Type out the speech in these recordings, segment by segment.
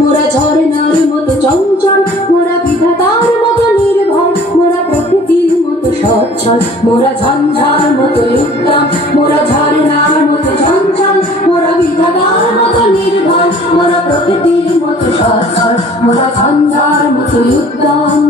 মোরা ঝরনার মতো চঞ্চল, মোরা বিধাতার মতো নির্ভর, মোরা প্রকৃতির মতো সচ্ছল, মোরা ঝঞ্ঝার মতো উদ্যম, মোরা ঝরনার মতো চঞ্চল, মোরা বিধাতার মতো নির্ভর, মোরা প্রকৃতির মতো সচ্ছল, মোরা ঝঞ্ঝার মতো উদ্যম।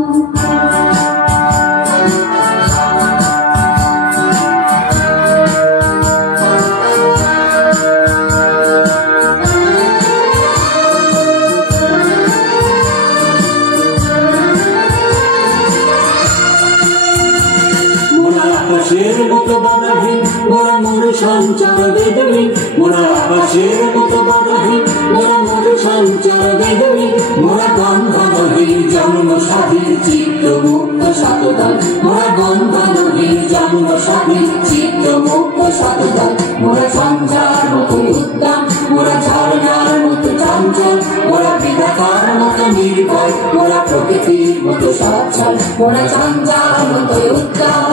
আকাশের মতো বাধাহীন মোরা মরু সঞ্চার বেদহীন, মোরা আকাশের মতো বাধাহীন মোরা মরু সঞ্চার বেদহীন, মোরা বন্ধনহীন জন্ম স্বাধীন চিত্ত মুক্ত শতদল, মোরা বন্ধনহীন জন্ম স্বাধীন চিত্ত মুক্ত শতদল, মোরা সঞ্চার মতো উদ্যম, মোরা ঝরনার মতো চঞ্চল, মোরা বিধাতার মতো নির্ভয়, মোরা প্রকৃতির মতো সচ্ছল, মোরা সঞ্চার মতো উদ্যম।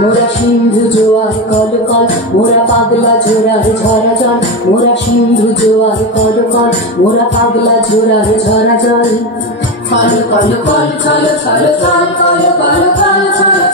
মোরা সিন্ধু জোয়ার কল কল, মোরা পাগলা ঝোড়ার ঝরা জল, মোরা সিন্ধু জোয়ার কল কল, মোরা পাগলা ঝোড়ার ঝরা জল। কল কল কল ছল ছল ছল কল কল।